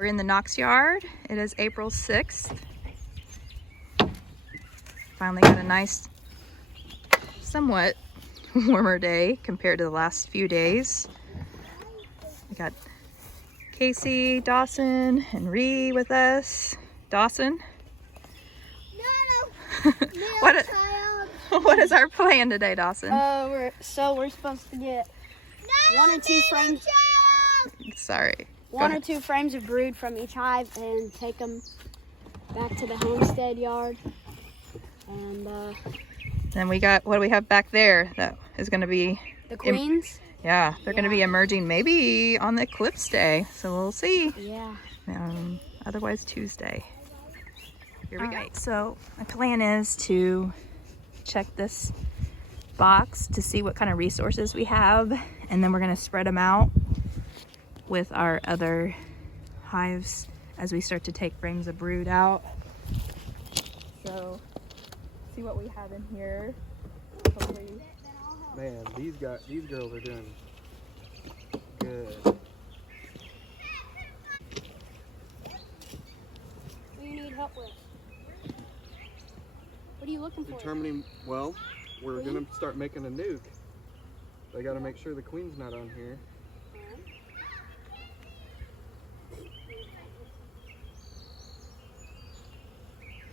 We're in the Knox yard. It is April 6th. Finally got a nice, somewhat warmer day compared to the last few days. We got Casey, Dawson, and Ree with us. Dawson? No. What is our plan today, Dawson? We're supposed to get one or two frames. Sorry. One or two frames of brood from each hive and take them back to the homestead yard. And then we got, what do we have back there that is going to be? The queens? Yeah, they're going to be emerging maybe on the eclipse day. So we'll see. Yeah. Otherwise Tuesday. Here we go. So my plan is to check this box to see what kind of resources we have. And then we're going to spread them out with our other hives as we start to take frames of brood out. So see what we have in here. Hopefully. Man, these girls are doing good. What do you need help with? What are you looking for? Determining, well, we're gonna start making a nuke. They gotta make sure the queen's not on here.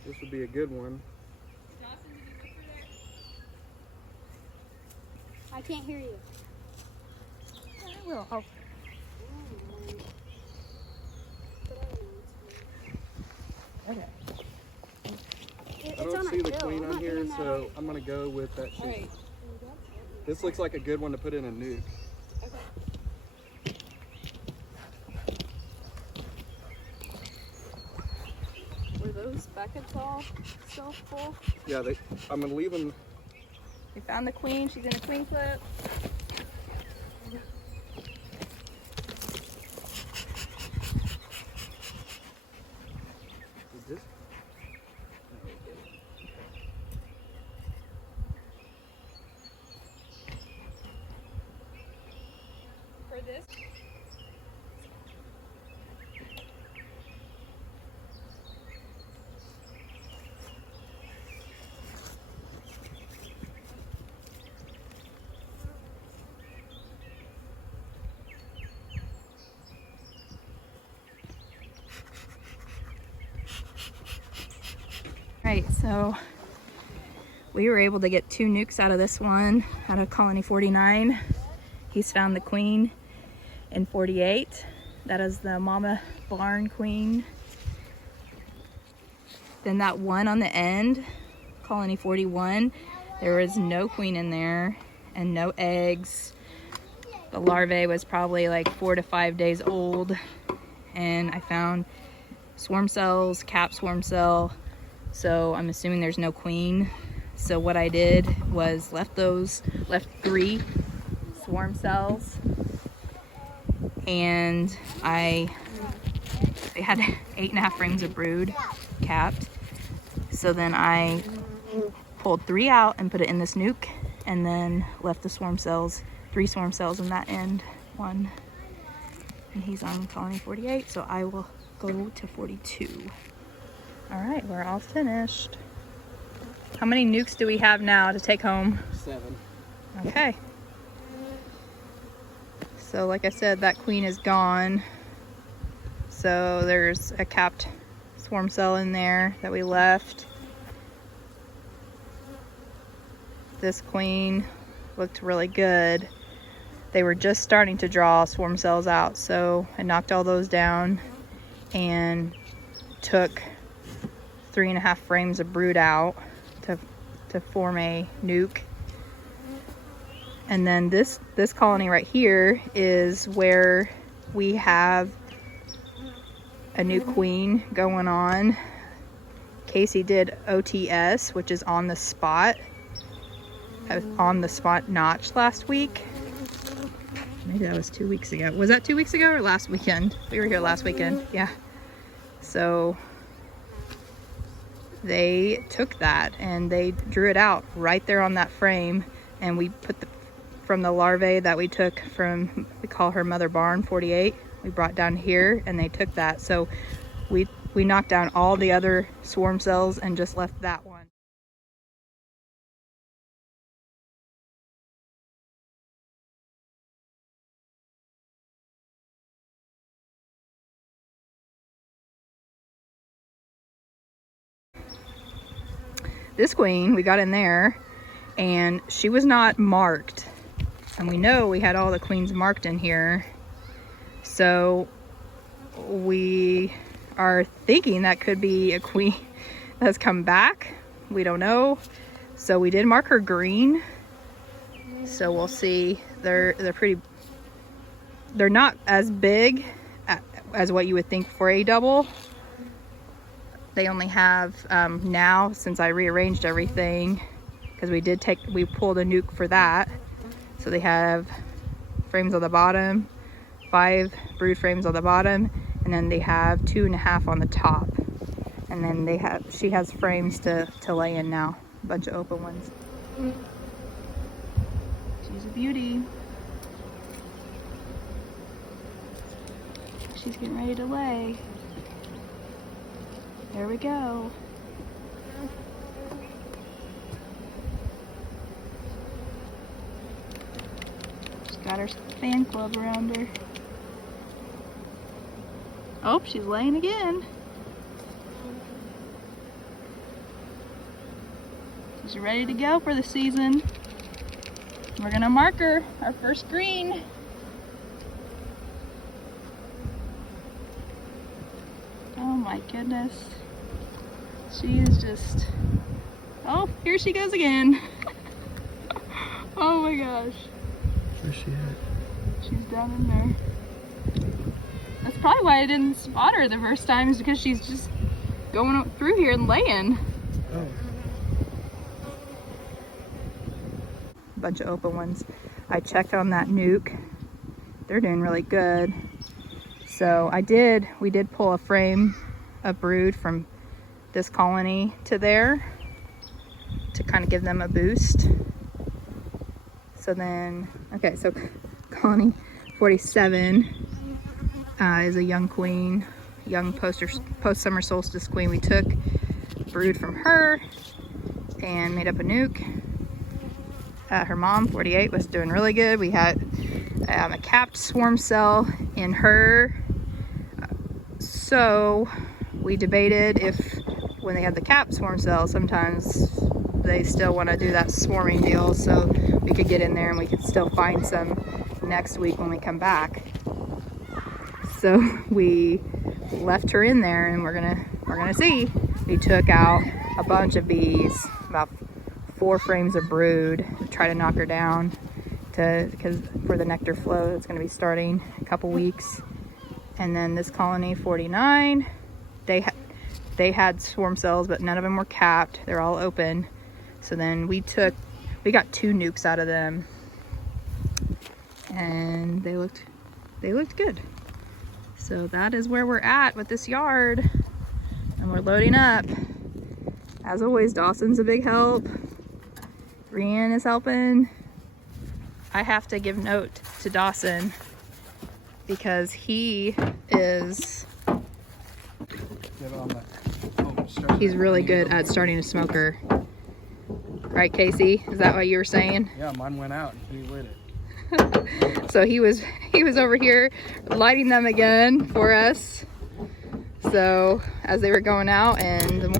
This would be a good one. I can't hear you. I will. Oh. Okay. I don't see the queen on here, so I'm gonna go with that sheet. Right. This looks like a good one to put in a nuke. Were those buckets all still full? Yeah, I'm gonna leave them. We found the queen. She's in a queen clip. Is this? For this? Right, so we were able to get 2 nukes out of this one, out of colony 49. He's found the queen in 48. That is the mama barn queen. Then that one on the end, colony 41, there was no queen in there and no eggs. The larvae was probably like 4 to 5 days old. And I found swarm cells, cap swarm cell. So I'm assuming there's no queen. So what I did was left 3 swarm cells, and they had 8.5 frames of brood capped. So then I pulled 3 out and put it in this nuke, and then left the 3 swarm cells in that end one. And he's on colony 48, so I will go to 42. All right, we're all finished. How many nukes do we have now to take home? 7. Okay. So like I said, that queen is gone. So there's a capped swarm cell in there that we left. This queen looked really good. They were just starting to draw swarm cells out, so I knocked all those down and took 3.5 frames of brood out to form a nuke. And then this colony right here is where we have a new queen going on. Casey did OTS, which is on the spot. I was on the spot notch last week. Maybe that was 2 weeks ago. Was that 2 weeks ago or last weekend? We were here last weekend. Yeah. So they took that and they drew it out right there on that frame, and we put from the larvae that we took from, we call her Mother Barn 48, we brought down here, and they took that. So we knocked down all the other swarm cells and just left that one. This queen, we got in there and she was not marked. And we know we had all the queens marked in here. So we are thinking that could be a queen that's come back. We don't know. So we did mark her green. So we'll see. They're not as big as what you would think for a double. They only have now, since I rearranged everything, because we pulled a nuke for that. So they have frames on the bottom, 5 brood frames on the bottom, and then they have 2.5 on the top. And then she has frames to lay in now, a bunch of open ones. She's a beauty. She's getting ready to lay. There we go. She's got her fan club around her. Oh, she's laying again. She's ready to go for the season. We're gonna mark her, our first green. Oh my goodness. She is just, oh, here she goes again. Oh my gosh. Where's she at? She's down in there. That's probably why I didn't spot her the first time, is because she's just going through here and laying. Oh. A bunch of open ones. I checked on that nuke. They're doing really good. So we did pull a frame of brood from this colony to there to kind of give them a boost. So then, okay, so colony 47 is a young queen, young post-summer solstice queen. We took brood from her and made up a nuke. Her mom, 48, was doing really good. We had a capped swarm cell in her. So we debated if, when they have the capped swarm cell, sometimes they still want to do that swarming deal, so we could get in there and we could still find some next week when we come back. So we left her in there, and we're gonna see. We took out a bunch of bees, about 4 frames of brood, to try to knock her down, because for the nectar flow it's going to be starting in a couple weeks. And then this colony 49, they had swarm cells, but none of them were capped. They're all open. So then we got 2 nukes out of them, and they looked good. So that is where we're at with this yard, and we're loading up. As always, Dawson's a big help. Brienne is helping. I have to give note to Dawson because he is, he's really good at starting a smoker. Right, Casey? Is that what you were saying? Yeah, mine went out and he lit it. So he was over here lighting them again for us. So as they were going out, and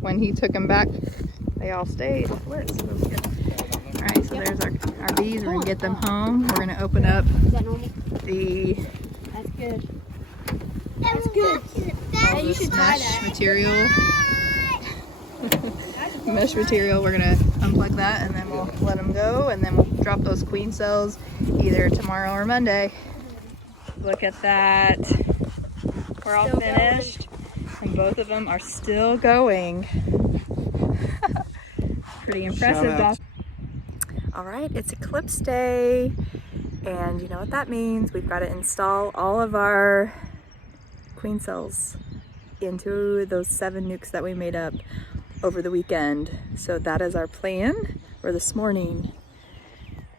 when he took them back, they all stayed lit. So that was good. All right, so there's our bees. We're gonna get them home. We're gonna open up the. That's good. That's good. All this mesh material. Mesh material. We're gonna unplug that, and then we'll let them go, and then we'll drop those queen cells either tomorrow or Monday. Look at that. We're all finished, and both of them are still going. Pretty impressive, Doc. All right, it's Eclipse Day, and you know what that means. We've got to install all of our queen cells into those 7 nukes that we made up over the weekend. So that is our plan for this morning.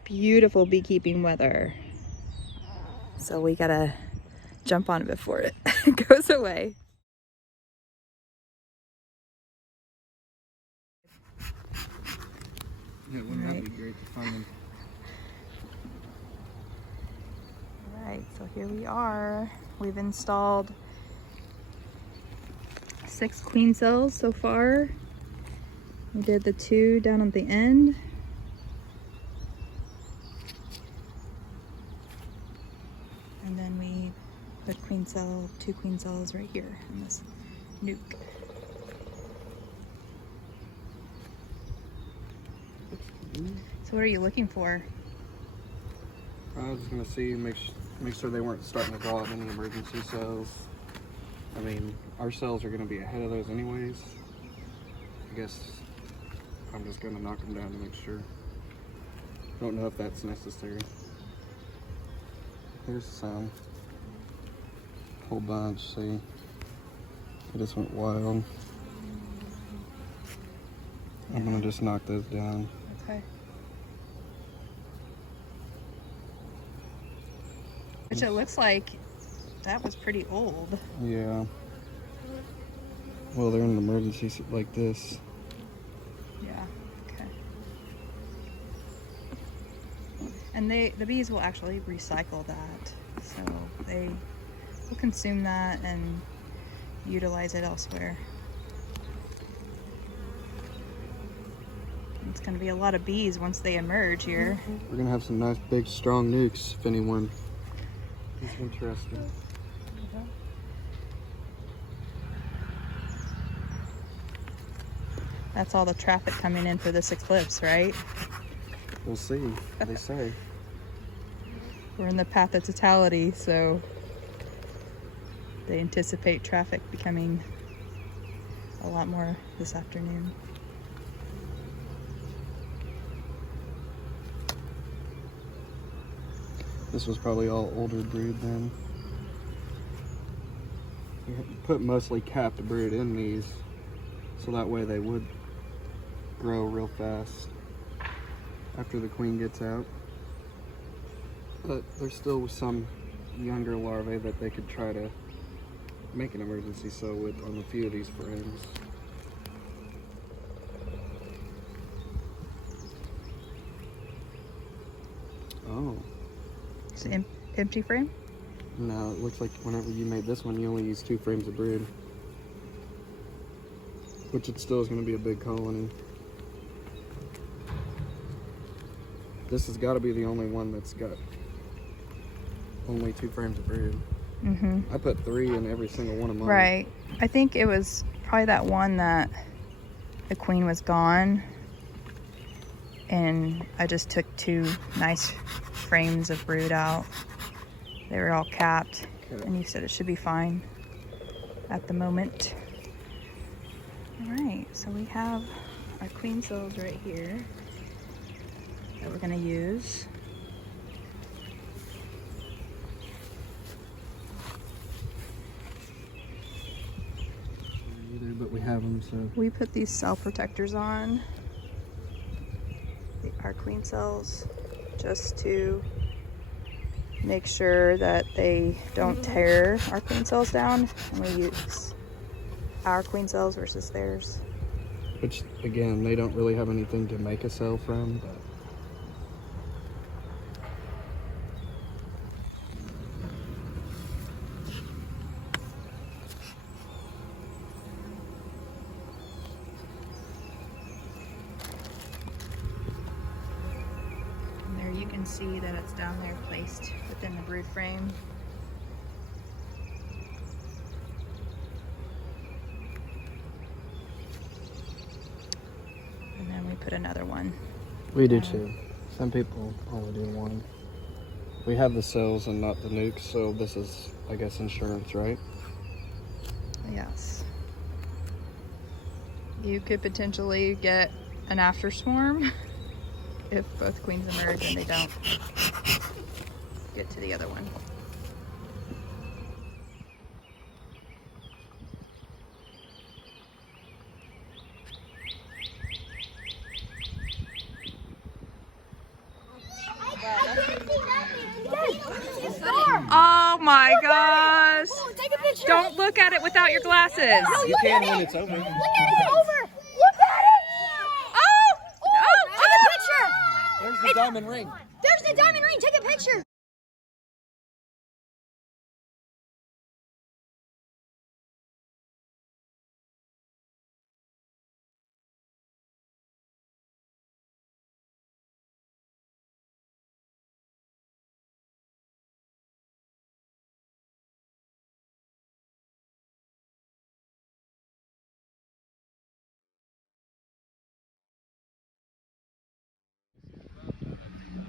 Beautiful beekeeping weather. So we gotta jump on it before it goes away. Yeah, wouldn't that be great to find them? Alright, so here we are. We've installed 6 queen cells so far. We did the 2 down at the end. And then we put 2 queen cells right here in this nuke. So what are you looking for? I was just gonna see, make sure they weren't starting to draw out any emergency cells. I mean, our cells are gonna be ahead of those anyways. I guess I'm just gonna knock them down to make sure. Don't know if that's necessary. Here's some. Whole bunch, see? It just went wild. I'm gonna just knock those down. Okay. Which it looks like that was pretty old. Yeah. Well, they're in an emergency like this. Yeah, okay. And the bees will actually recycle that. So they will consume that and utilize it elsewhere. It's going to be a lot of bees once they emerge here. We're gonna have some nice big strong nukes if anyone is interested. That's all the traffic coming in for this eclipse, right? We'll see, they say. We're in the path of totality, so they anticipate traffic becoming a lot more this afternoon. This was probably all older brood then. We put mostly capped brood in these, so that way they would grow real fast after the queen gets out. But there's still some younger larvae that they could try to make an emergency cell with on a few of these frames. Oh. It's an empty frame? No, it looks like whenever you made this one, you only used 2 frames of brood. Which it still is going to be a big colony. This has got to be the only one that's got only 2 frames of brood. Mm-hmm. I put 3 in every single one of mine. Right. I think it was probably that one that the queen was gone. And I just took 2 nice frames of brood out. They were all capped. Okay. And you said it should be fine at the moment. All right, so we have our queen cells right here that we're gonna use. Either, but we have them, so. We put these cell protectors on our queen cells just to make sure that they don't tear our queen cells down, and we use our queen cells versus theirs. Which, again, they don't really have anything to make a cell from, but. And there you can see that it's down there placed within the brood frame. And then we put another one. We do too. Some people only do one. We have the cells and not the nukes, so this is, I guess, insurance, right? Yes. You could potentially get an after swarm if both queens emerge and they don't get to the other one. Oh my God! picture. Don't look at it without your glasses. No, You can when it's over. Look at it. It's over. Look at it. Oh! Take a picture. There's the diamond ring. There's the diamond ring. Take a picture.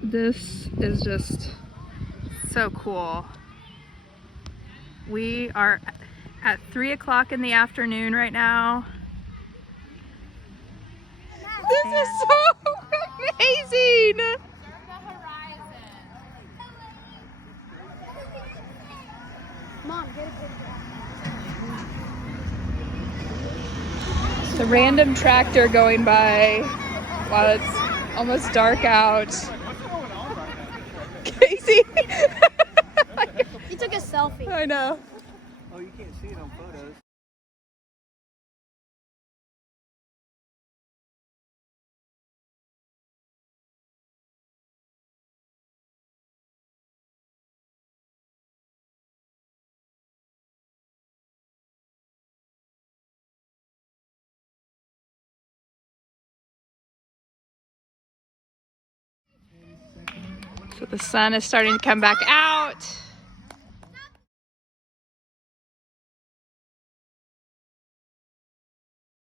This is just so cool. We are at 3 o'clock in the afternoon right now. This is so amazing! Mom, get a picture. It's a random tractor going by while it's almost dark out. Casey! He took a selfie. I know. Oh, you can't see it on photos. So the sun is starting to come back out.